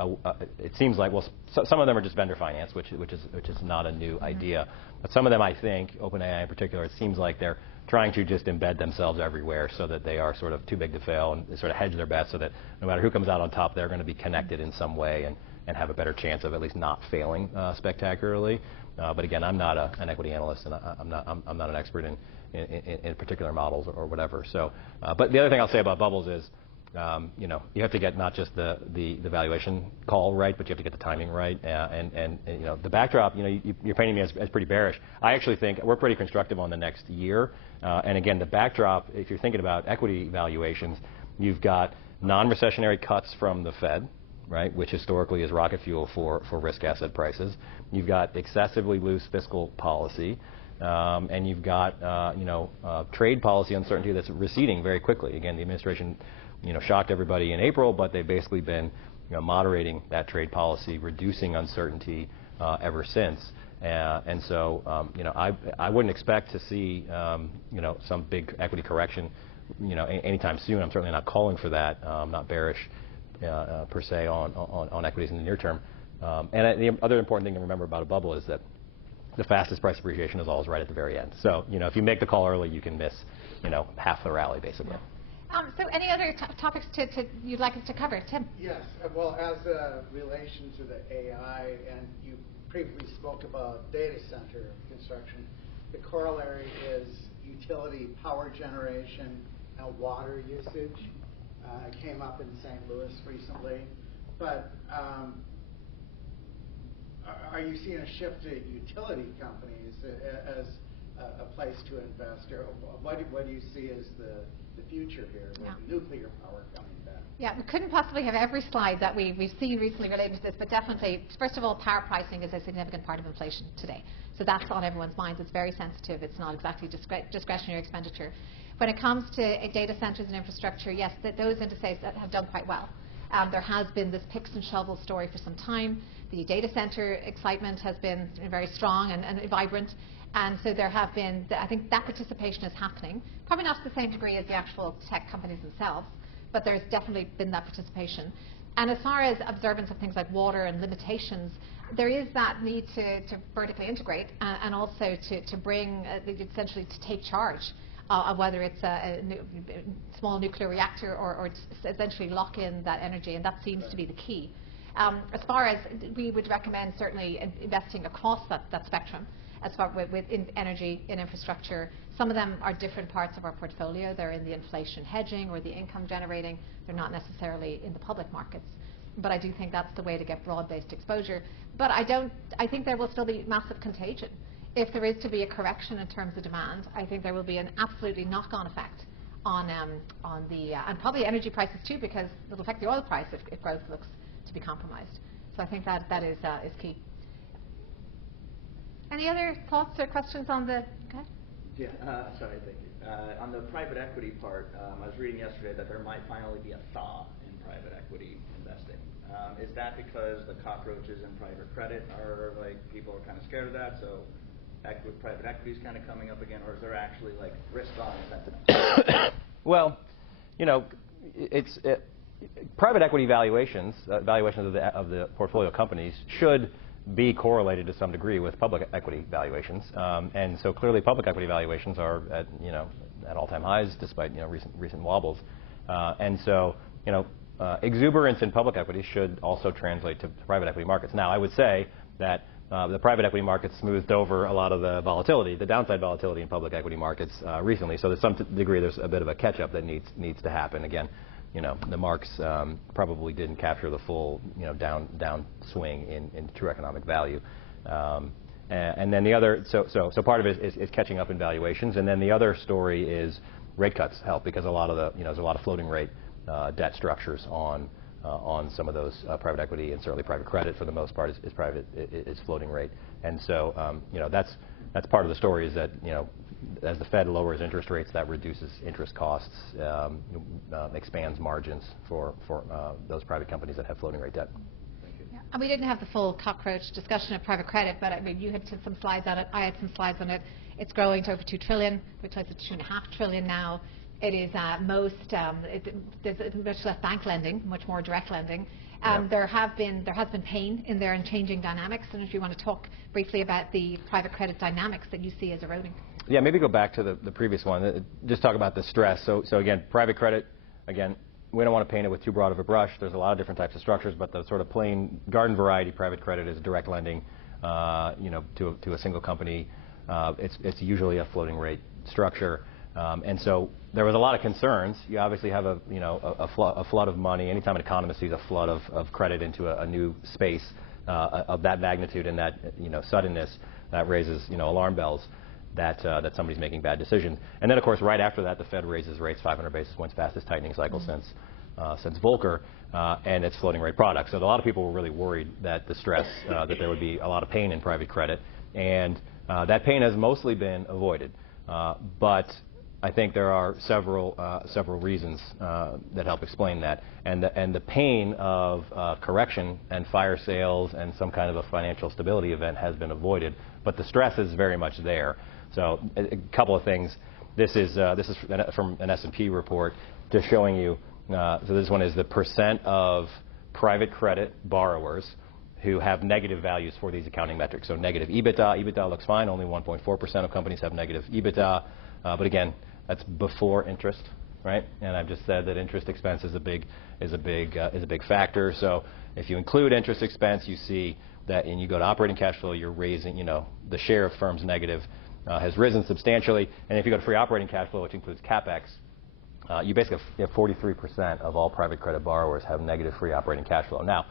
it seems like, well, some of them are just vendor finance, which is not a new idea. But some of them, I think, OpenAI in particular, it seems like they're trying to just embed themselves everywhere so that they are sort of too big to fail, and sort of hedge their bets so that no matter who comes out on top, they're going to be connected in some way and have a better chance of at least not failing spectacularly. But again, I'm not an equity analyst, and I'm not an expert in particular models or whatever. So, but the other thing I'll say about bubbles is, you know, you have to get not just the valuation call right, but you have to get the timing right. And you know, the backdrop, you know, you're painting me as pretty bearish. I actually think we're pretty constructive on the next year. And again, the backdrop, if you're thinking about equity valuations, you've got non-recessionary cuts from the Fed, right, which historically is rocket fuel for risk asset prices. You've got excessively loose fiscal policy. And you've got, you know, trade policy uncertainty that's receding very quickly. Again, the administration, you know, shocked everybody in April, but they've basically been, you know, moderating that trade policy, reducing uncertainty ever since. And so, you know, I wouldn't expect to see, you know, some big equity correction, you know, anytime soon. I'm certainly not calling for that. I'm not bearish per se on equities in the near term. And the other important thing to remember about a bubble is that the fastest price appreciation is always right at the very end. So, you know, if you make the call early, you can miss, you know, half the rally, basically. So any other topics you'd like us to cover? Tim? Yes. Well, as a relation to the AI, and you previously spoke about data center construction, the corollary is utility power generation and water usage. It came up in St. Louis recently. But are you seeing a shift to utility companies as a place to invest? Or what do you see as the future here with nuclear power coming back? Yeah, we couldn't possibly have every slide that we've seen recently related to this, but definitely, first of all, power pricing is a significant part of inflation today. So that's on everyone's minds. It's very sensitive. It's not exactly discretionary expenditure. When it comes to data centers and infrastructure, yes, those indices have done quite well. There has been this picks and shovels story for some time. The data center excitement has been very strong and vibrant. And so there have been, I think that participation is happening, probably not to the same degree as the actual tech companies themselves, but there's definitely been that participation. And as far as observance of things like water and limitations, there is that need to vertically integrate and also to bring, essentially to take charge of whether it's a small nuclear reactor or essentially lock in that energy, and that seems to be the key. As far as we would recommend certainly investing across that spectrum, as far with energy, in infrastructure. Some of them are different parts of our portfolio. They're in the inflation hedging or the income generating. They're not necessarily in the public markets. But I do think that's the way to get broad-based exposure. But I think there will still be massive contagion. If there is to be a correction in terms of demand, I think there will be an absolutely knock-on effect on the, and probably energy prices too, because it'll affect the oil price if growth looks to be compromised. So I think that is key. Any other thoughts or questions on the? Okay. Yeah, sorry, thank you. On the private equity part, I was reading yesterday that there might finally be a thaw in private equity investing. Is that because the cockroaches in private credit are like, people are kind of scared of that, so private equity is kind of coming up again, or is there actually like risk on sentiment? Well, you know, private equity valuations of the portfolio companies should be correlated to some degree with public equity valuations, and so clearly public equity valuations are at all-time highs despite recent wobbles, and so exuberance in public equity should also translate to private equity markets. Now I would say that the private equity markets smoothed over a lot of the volatility, the downside volatility in public equty markets recently. So to some degree, there's a bit of a catch-up that needs to happen. Again, the marks probably didn't capture the full down swing in true economic value. And then the other, so part of it is catching up in valuations, and then the other story is rate cuts help, because a lot of the there's a lot of floating rate debt structures on some of those private equity, and certainly private credit for the most part is floating rate. And so that's part of the story, is that as the Fed lowers interest rates, that reduces interest costs, expands margins for those private companies that have floating rate debt. Yeah. And we didn't have the full cockroach discussion of private credit, but I mean, you had some slides on it. I had some slides on it. It's growing to over $2 trillion. We're close to $2.5 trillion now. It is there's much less bank lending, much more direct lending. There has been pain in there and changing dynamics. And if you want to talk briefly about the private credit dynamics that you see as eroding. Yeah, maybe go back to the previous one. Just talk about the stress. So again, private credit, again, we don't want to paint it with too broad of a brush. There's a lot of different types of structures, but the sort of plain garden variety private credit is direct lending, to a single company. It's usually a floating rate structure. And so there was a lot of concerns. You obviously have a flood of money. Anytime an economist sees a flood of credit into a new space of that magnitude and that suddenness, that raises alarm bells that somebody's making bad decisions. And then of course right after that the Fed raises rates 500 basis points, fastest tightening cycle since Volcker, and it's floating rate products. So a lot of people were really worried that the stress that there would be a lot of pain in private credit, and that pain has mostly been avoided. But I think there are several reasons that help explain that, and the pain of correction and fire sales and some kind of a financial stability event has been avoided, but the stress is very much there. So a couple of things. This is from an S&P report, just showing you. So this one is the percent of private credit borrowers who have negative values for these accounting metrics. So negative EBITDA. EBITDA looks fine. Only 1.4% of companies have negative EBITDA, but again, that's before interest, right? And I've just said that interest expense is a big factor. So if you include interest expense, you see that, and you go to operating cash flow, you're raising, the share of firms negative has risen substantially. And if you go to free operating cash flow, which includes capex, you basically have 43% of all private credit borrowers have negative free operating cash flow. Now,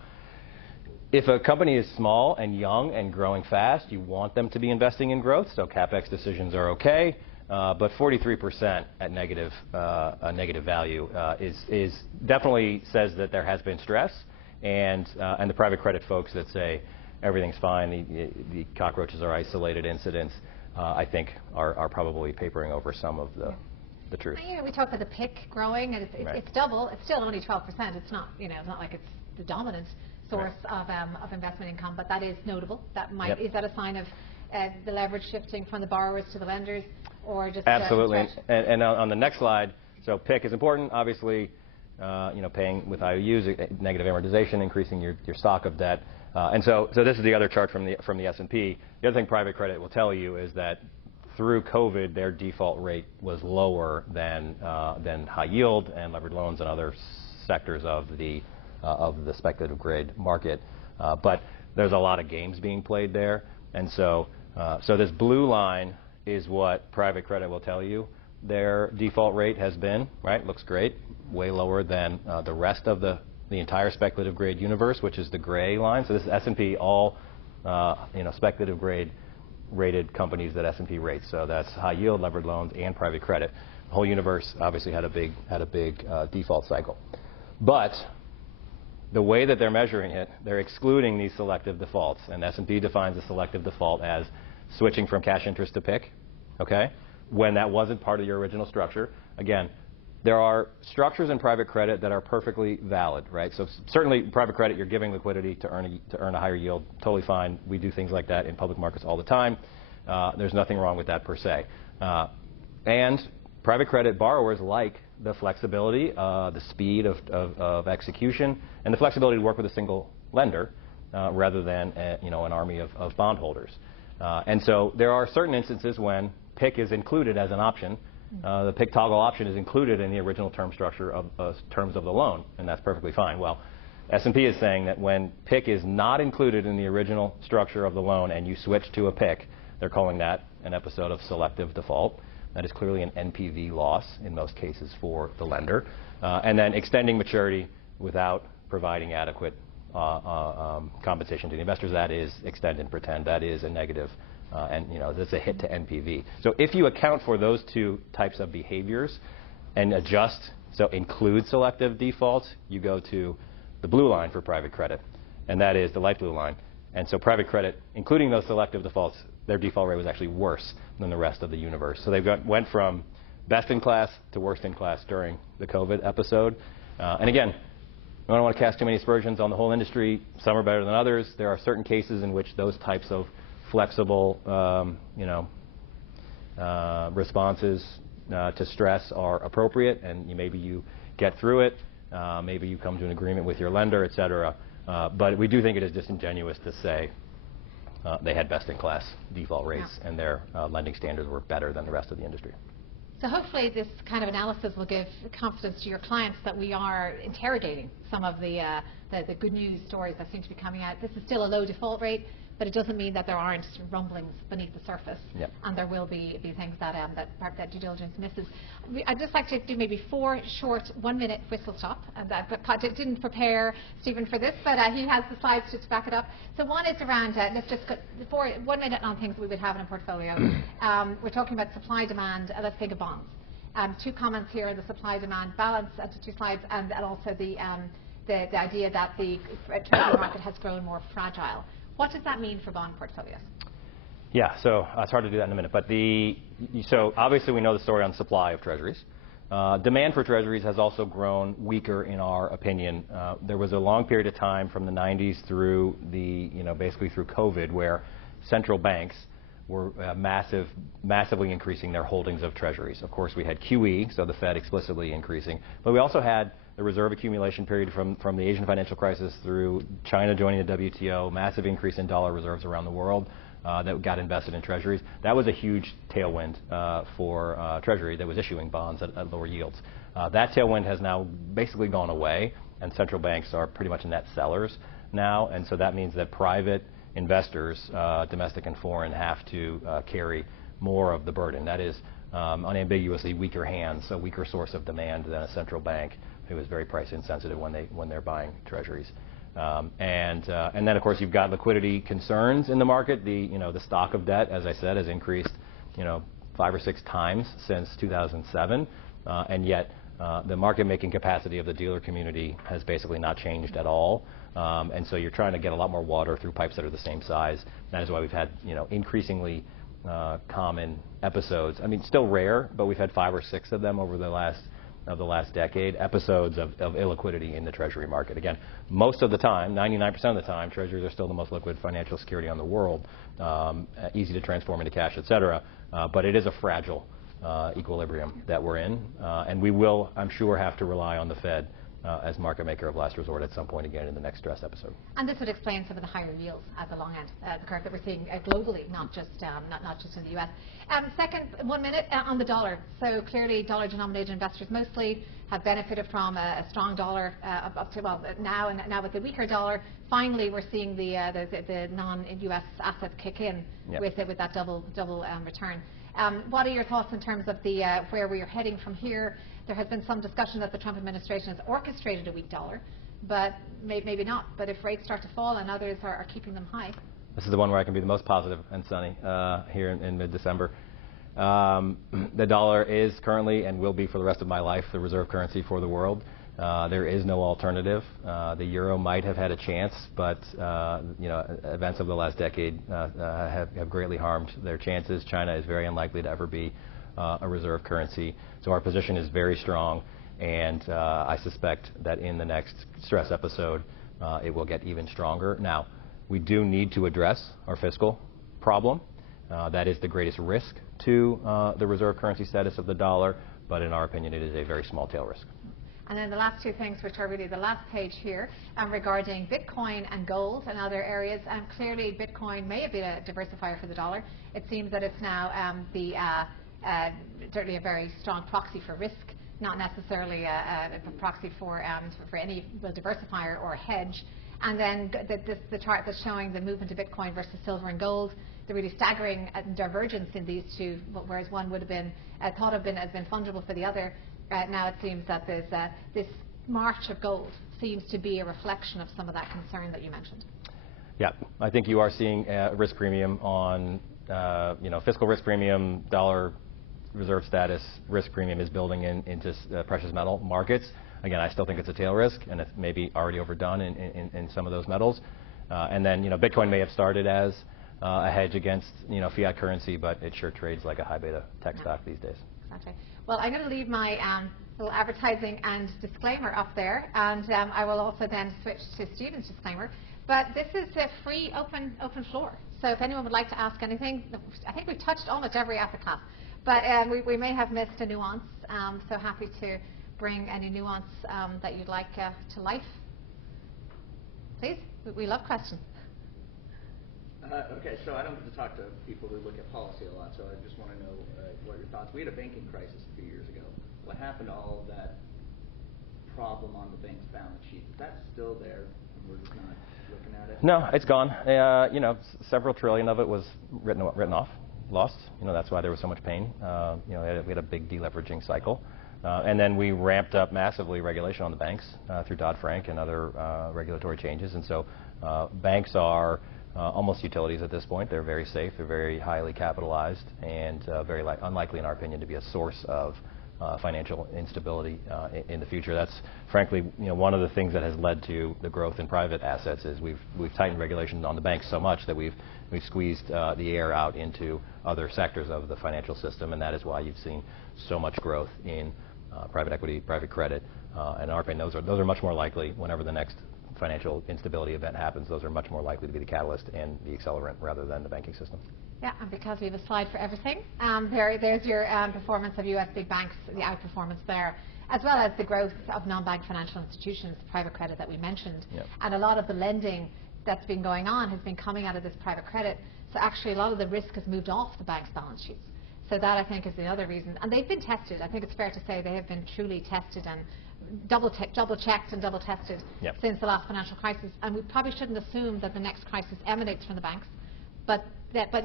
if a company is small and young and growing fast, you want them to be investing in growth, so capex decisions are okay. But 43% at a negative value is definitely says that there has been stress, and the private credit folks that say everything's fine, the cockroaches are isolated incidents, I think are probably papering over some of the truth. We talk about the PIC growing, and it's double. It's still only 12%. It's not it's not like it's the dominant source of investment income, but that is notable. That might is that a sign of the leverage shifting from the borrowers to the lenders, or just absolutely? And on the next slide, so PIC is important. Obviously, paying with IOUs, negative amortization, increasing your stock of debt. And so this is the other chart from the S&P. The other thing private credit will tell you is that through COVID, their default rate was lower than high yield and levered loans and other sectors of the speculative grade market. But there's a lot of games being played there, and so this blue line is what private credit will tell you their default rate has been, right? Looks great, way lower than the rest of the entire speculative grade universe, which is the gray line. So this is S&P, all speculative grade rated companies that S&P rates. So that's high yield, levered loans, and private credit. The whole universe obviously had a big default cycle. But the way that they're measuring it, they're excluding these selective defaults, and S&P defines a selective default as switching from cash interest to PIC, okay, when that wasn't part of your original structure. Again, there are structures in private credit that are perfectly valid, right? So certainly private credit, you're giving liquidity to earn a higher yield, totally fine. We do things like that in public markets all the time. There's nothing wrong with that per se. And private credit borrowers like the flexibility, the speed of execution, and the flexibility to work with a single lender rather than an army of bondholders. And so there are certain instances when PIC is included as an option. The PIC toggle option is included in the original term structure of terms of the loan, and that's perfectly fine. Well, S&P is saying that when PIC is not included in the original structure of the loan and you switch to a PIC, they're calling that an episode of selective default. That is clearly an NPV loss in most cases for the lender. And then extending maturity without providing adequate compensation to the investors, that is extend and pretend. That is a negative, and that's a hit to NPV. So if you account for those two types of behaviors and adjust, so include selective defaults, you go to the blue line for private credit, and that is the light blue line. And so private credit, including those selective defaults, their default rate was actually worse than the rest of the universe. So they went from best in class to worst in class during the COVID episode. And again, I don't want to cast too many aspersions on the whole industry. Some are better than others. There are certain cases in which those types of flexible, responses to stress are appropriate, and maybe you get through it. Maybe you come to an agreement with your lender, et cetera. But we do think it is disingenuous to say they had best-in-class default rates and their lending standards were better than the rest of the industry. So hopefully this kind of analysis will give confidence to your clients that we are interrogating some of the good news stories that seem to be coming out. This is still a low default rate, but it doesn't mean that there aren't rumblings beneath the surface. Yep. And there will be things that due diligence misses. I'd just like to do maybe 4 short 1-minute whistle stop. I didn't prepare Stephen for this, but he has the slides to back it up. So one is around, let's just go 1 minute on things we would have in a portfolio. We're talking about supply demand. Let's think of bonds. 2 comments here on the supply-demand balance, 2 slides, and also the idea that the treasury market has grown more fragile. What does that mean for bond portfolios? Yeah, so it's hard to do that in a minute. But so obviously we know the story on supply of treasuries. Demand for treasuries has also grown weaker, in our opinion. There was a long period of time from the 90s through basically through COVID, where central banks were massively increasing their holdings of treasuries. Of course, we had QE, so the Fed explicitly increasing, but we also had the reserve accumulation period from the Asian financial crisis through China joining the WTO, massive increase in dollar reserves around the world that got invested in treasuries. That was a huge tailwind for Treasury that was issuing bonds at lower yields. That tailwind has now basically gone away, and central banks are pretty much net sellers now, and so that means that private investors, domestic and foreign, have to carry more of the burden. That is unambiguously weaker hands, a weaker source of demand than a central bank who is very price insensitive when they're buying treasuries. And then of course you've got liquidity concerns in the market. The stock of debt, as I said, has increased 5 or 6 times since 2007, and yet the market making capacity of the dealer community has basically not changed at all. And so you're trying to get a lot more water through pipes that are the same size. That is why we've had increasingly common episodes. I mean, still rare, but we've had 5 or 6 of them over the last decade, episodes of illiquidity in the treasury market. Again, most of the time, 99% of the time, treasuries are still the most liquid financial security on the world, easy to transform into cash, et cetera. But it is a fragile equilibrium that we're in, and we will, I'm sure, have to rely on the Fed as market maker of last resort at some point again in the next stress episode. And this would explain some of the higher yields at the long end of the curve that we're seeing globally, not just in the U.S. Second, 1 minute on the dollar. So clearly, dollar-denominated investors mostly have benefited from a strong dollar up to now with the weaker dollar. Finally, we're seeing the non-U.S. assets kick in. Yep. with that double return. What are your thoughts in terms of where we are heading from here? There has been some discussion that the Trump administration has orchestrated a weak dollar, but maybe not. But if rates start to fall and others are keeping them high. This is the one where I can be the most positive and sunny here in mid-December. The dollar is currently and will be for the rest of my life the reserve currency for the world. There is no alternative. The euro might have had a chance, but events of the last decade have greatly harmed their chances. China is very unlikely to ever be a reserve currency. So our position is very strong, and I suspect that in the next stress episode, it will get even stronger. Now, we do need to address our fiscal problem. That is the greatest risk to the reserve currency status of the dollar, but in our opinion, it is a very small tail risk. And then the last 2 things, which are really the last page here, regarding Bitcoin and gold and other areas. Clearly, Bitcoin may have been a diversifier for the dollar. It seems that it's now certainly a very strong proxy for risk, not necessarily a proxy for any diversifier or hedge. And then the chart that's showing the movement of Bitcoin versus silver and gold, the really staggering divergence in these two, whereas one would have been thought of as been fungible for the other. Now it seems that there's this march of gold seems to be a reflection of some of that concern that you mentioned. Yeah, I think you are seeing a risk premium on, fiscal risk premium, dollar reserve status risk premium is building into precious metal markets. Again, I still think it's a tail risk, and it's maybe already overdone in some of those metals. And then, Bitcoin may have started as a hedge against, fiat currency, but it sure trades like a high beta tech stock these days. Exactly. Well, I'm going to leave my little advertising and disclaimer up there, and I will also then switch to Stephen's disclaimer. But this is a free, open floor. So if anyone would like to ask anything, I think we've touched almost every asset class, but we may have missed a nuance. So happy to bring any nuance that you'd like to life. Please, we love questions. Okay, so I don't get to talk to people who look at policy a lot, so I just want to know what are your thoughts. We had a banking crisis a few years ago. What happened to all of that problem on the bank's balance sheet? Is that still there? We're just not looking at it? No, it's gone. Several trillion of it was written off, lost. That's why there was so much pain. We had a big deleveraging cycle. And then we ramped up massively regulation on the banks through Dodd-Frank and other regulatory changes. And so banks are almost utilities at this point. They're very safe. They're very highly capitalized and very unlikely, in our opinion, to be a source of financial instability in the future. That's frankly, one of the things that has led to the growth in private assets is we've tightened regulations on the banks so much that we've squeezed the air out into other sectors of the financial system, and that is why you've seen so much growth in private equity, private credit, and in our opinion, those are much more likely whenever the next financial instability event happens. Those are much more likely to be the catalyst and the accelerant rather than the banking system. Yeah, and because we have a slide for everything, there's your performance of U.S. big banks, the outperformance there, as well as the growth of non-bank financial institutions, private credit that we mentioned. Yep. And a lot of the lending that's been going on has been coming out of this private credit. So actually a lot of the risk has moved off the bank's balance sheets. So that, I think, is the other reason. And they've been tested. I think it's fair to say they have been truly tested and double-checked and double-tested Yep. since the last financial crisis. And we probably shouldn't assume that the next crisis emanates from the banks. But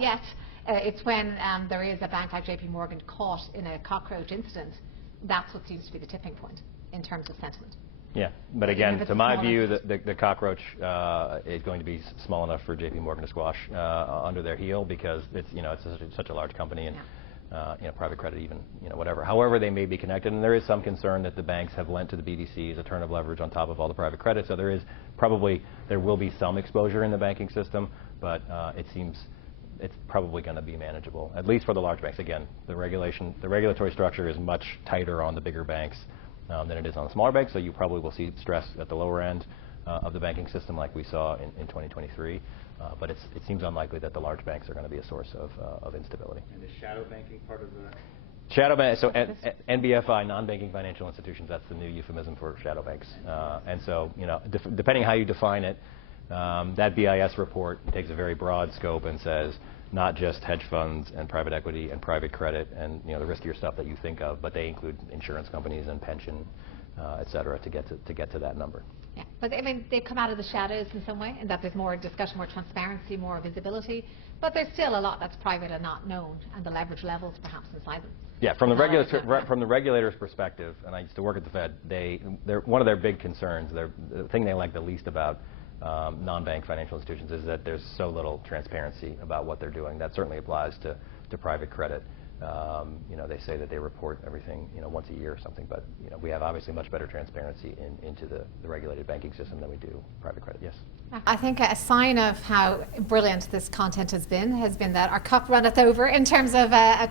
yet, it's when there is a bank like JP Morgan caught in a cockroach incident, that's what seems to be the tipping point in terms of sentiment. Yeah, but again, to my view, the cockroach is going to be small enough for JP Morgan to squash under their heel because it's such a large company and private credit even whatever. However, they may be connected, and there is some concern that the banks have lent to the BDCs a turn of leverage on top of all the private credit. So there will be some exposure in the banking system, but it seems it's probably going to be manageable, at least for the large banks. Again, the regulatory structure is much tighter on the bigger banks than it is on the smaller banks, so you probably will see stress at the lower end of the banking system like we saw in 2023. But it seems unlikely that the large banks are going to be a source of instability. And is shadow banking part of the... Shadow bank, so NBFI, non-banking financial institutions, that's the new euphemism for shadow banks. And so, depending how you define it, that BIS report takes a very broad scope and says not just hedge funds and private equity and private credit and the riskier stuff that you think of, but they include insurance companies and pension, et cetera, to get to that number. Yeah, but I mean, they've come out of the shadows in some way, in that there's more discussion, more transparency, more visibility. But there's still a lot that's private and not known, and the leverage levels perhaps inside them. Yeah, from the regulator's perspective, and I used to work at the Fed, they're one of their big concerns, the thing they like the least about non-bank financial institutions is that there's so little transparency about what they're doing. That certainly applies to private credit. They say that they report everything once a year or something, but we have obviously much better transparency into the regulated banking system than we do private credit. Yes. I think a sign of how brilliant this content has been that our cup runneth over in terms of time.